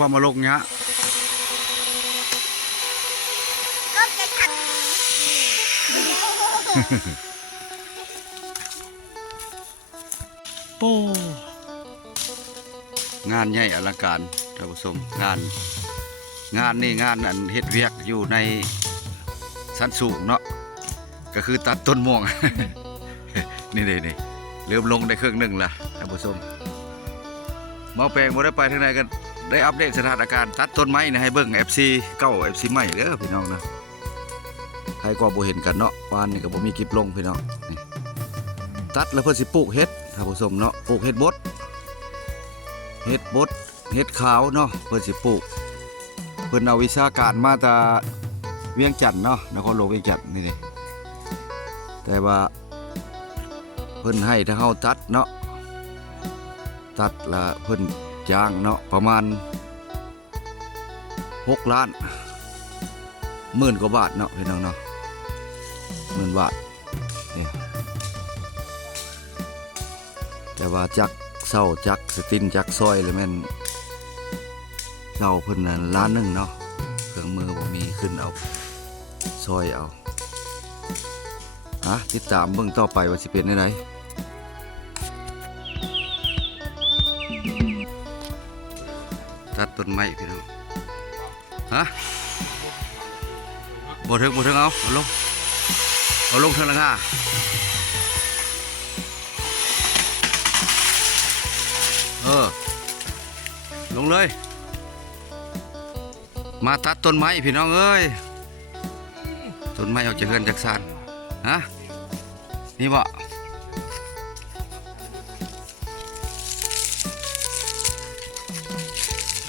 ความมาลงเนี้ยโอ้งานใหญ่อลังการท่านผู้ชมงานนี่งานอันเฮ็ดเวียกอยู่ในชั้นสูงเนาะก็คือตัดต้นม่วง นี่เริ่มลงได้ครึ่งหนึ่งละท่านผู้ชมหมอแปลงบ่ได้ไปทางไหนกันได้อัปเดตสถานการณ์ตัดต้นไม้นะให้เบิ่ง FC เก้า FC ใหม่เด้อพี่น้องนะใครก็บ่เห็นกันเนาะวานนี่ก็บ่มีคลิปลงพี่น้องนี่ตัดแล้วเพิ่นสิปลูกเฮ็ดท่านผู้ชมเนาะปลูกเฮ็ดบดเฮ็ดขาวเนาะเพิ่นสิปลูกเพิ่นเอาวิชาการมาจากเวียงจันทน์เนาะนครหลวงเวียงจันทน์นี่แต่ว่าเพิ่นให้ถ้าเฮาตัดเนาะตัดละเพิ่นจ้างเนาะประมาณ6 ล้าน10,000 กว่าบาทเนาะพี่น้องเนาะ10,000 บาทนี่แต่ว่าจักเศร้าจักสตินจักซอยเลยแม่นเศร้าเพิ่นน่ะ1 ล้านเนาะเครื่องมือบ่มีขึ้นเอาซอยเอาติดตามเบิ่งต่อไปว่าสิเป็นจังไดตัดต้นไม้พี่น้องบ่ถึงเอาลงเท่าละง่าลงเลยมาตัดต้นไม้พี่น้องเอ้ยต้นไม้ออกจากเฮือนจากศาลนี่บ่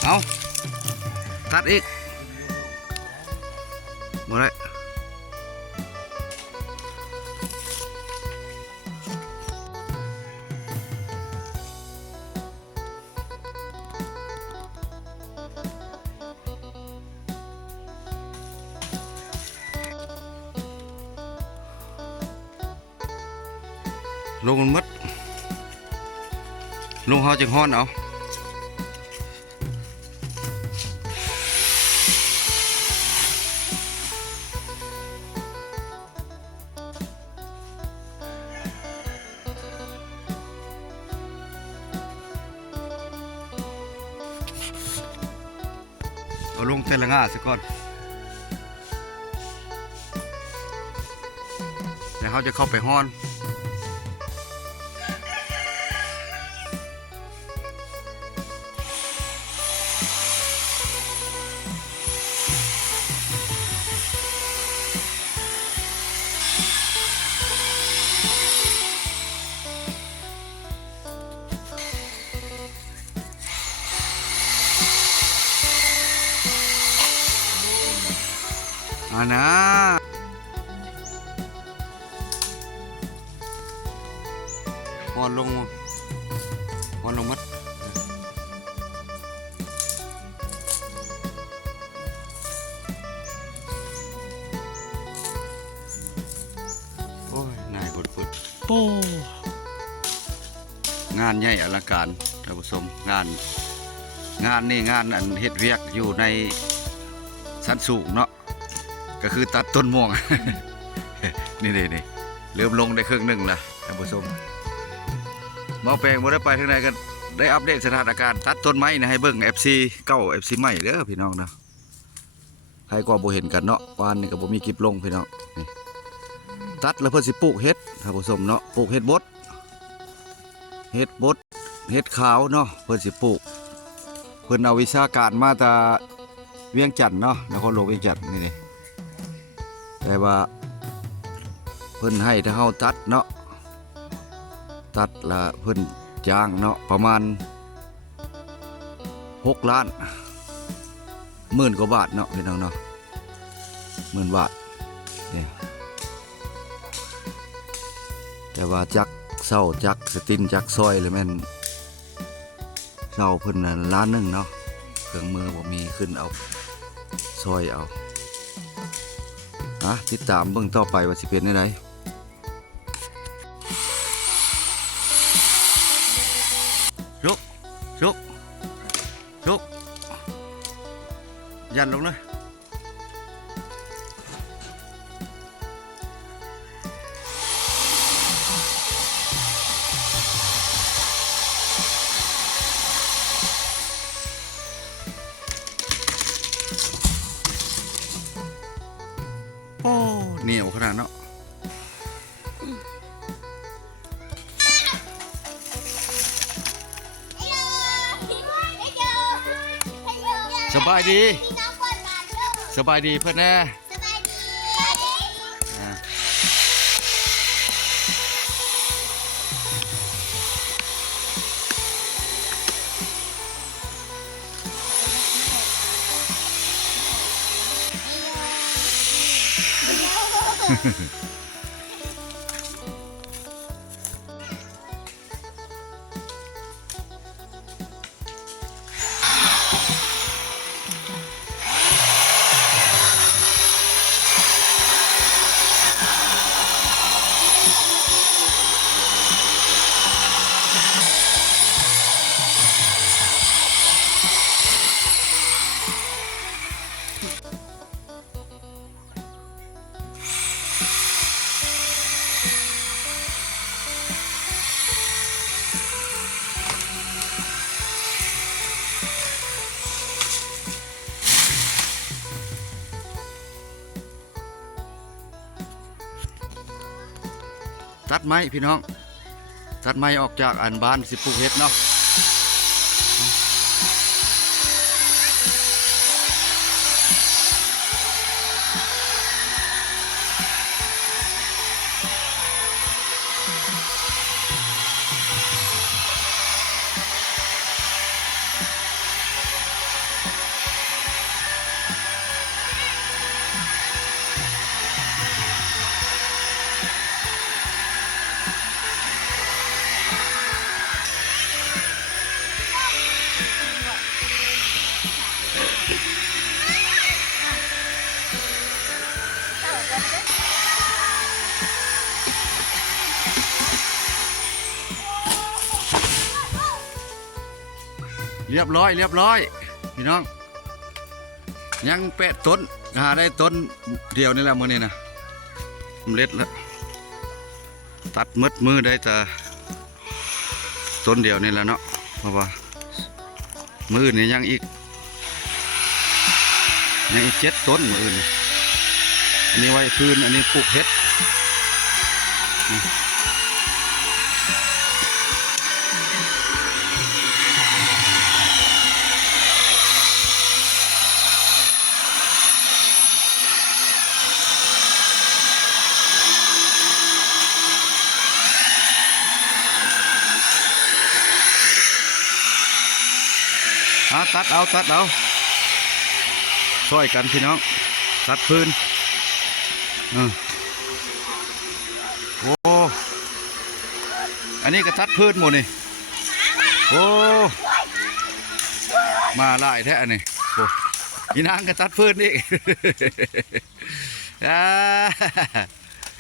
เอาตัดอีกบ่ได้ลงมันมัดลงเฮาจังฮ้อนเอาลงแต่ละง่าซะก่อนแล้วเขาจะเข้าไปฮ้อนนะพอลงมัดโอ้ยนายกดฝึกโป้งานใหญ่อลังการท่านผู้ชมงานนี่งานอันเฮ็ดเวียกอยู่ในชั้นสูงเนาะก็คือตัดต้นม่วง นี่เริ่มลงได้ครึ่งหนึ่งละท่านผู้ชมหมอแปลงบ่ได้ไปทางไหนกันได้อัปเดตสถานการณ์ตัดต้นไม้นะให้เบิ่ง FC เก้า FC ใหม่เด้อพี่น้องนะใครก็บ่เห็นกันเนาะวานนี่ก็บ่มีคลิปลงพี่น้องนี่ตัดแล้วเพิ่นสิปลูกเฮ็ดท่านผู้ชมเนาะปลูกเฮ็ดบดเฮ็ดขาวเนาะเพิ่นสิปลูกเพิ่นเอาวิชาการมาจากเวียงจันทน์เนาะนครหลวงเวียงจันทน์นี่แต่ว่าเพิ่นให้ถ้าเฮาตัดเนาะตัดละเพิ่นจ้างเนาะประมาณ6 ล้าน10,000 กว่าบาทเนาะพี่น้องเนาะ10,000 บาทนี่แต่ว่าจักเศร้าจักสตินจักซอยเลยแม่นเศร้าเพิ่นน่ะ1 ล้านเนาะเครื่องมือบ่มีขึ้นเอาซอยเอาติดตามเบิ่งต่อไปว่าสิเป็นจังไดลุก ยันลงเลยโอ้เหนียวขนาดเนาะสบายดีสบายดีเพื่อนแน่ตัดไม้พี่น้องตัดไม้ออกจากอันบ้านสิปลูกเห็ดเนาะเรียบร้อยพี่น้องยังแปะต้นหาได้ต้นเดียวนี่แหละมือนี่นะเล็ดแล้วตัดมืดมือได้แต่ต้นเดียวนี่แหละเนาะเพราะว่ามือนี่ยังอีก7 ต้นมือนี่อันนี้ไว้พื้นอันนี้ปลูกเห็ดตัดเอาช่วยกันพี่น้องตัดพื้นโอ้อันนี้ก็ตัดพื้นหมดนี่โอ้มาหลายแท้อันนี้โอ้อีนางก็ตัดพื้นนี่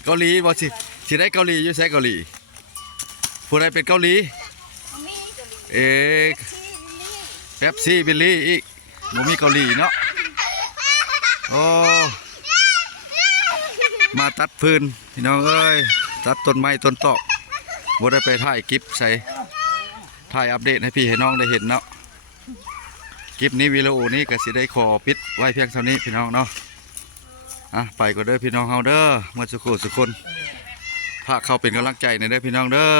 เกาหลีบอกสิได้เกาหลีอยู่ใช้เกาหลีผู้ใดเป็นเกาหลีเป๊ปซี่บิลลี่อีกบ่มีเกาหลีเนาะโอ้มาตัดพื้นพี่น้องเอ้ยตัดต้นไม้ต้นตอกบ่ได้ไปถ่ายคลิปใส่ถ่ายอัปเดตให้พี่ให้น้องได้เห็นเนาะคลิปนี้วิดีโอนี้ก็สิได้ขอปิดไว้เพียงเท่านี้พี่น้องเนาะไปก็เด้อพี่น้องเฮาเด้อเมื่อสุขคนพาเข้าเป็นกำลังใจในเด้อพี่น้องเด้อ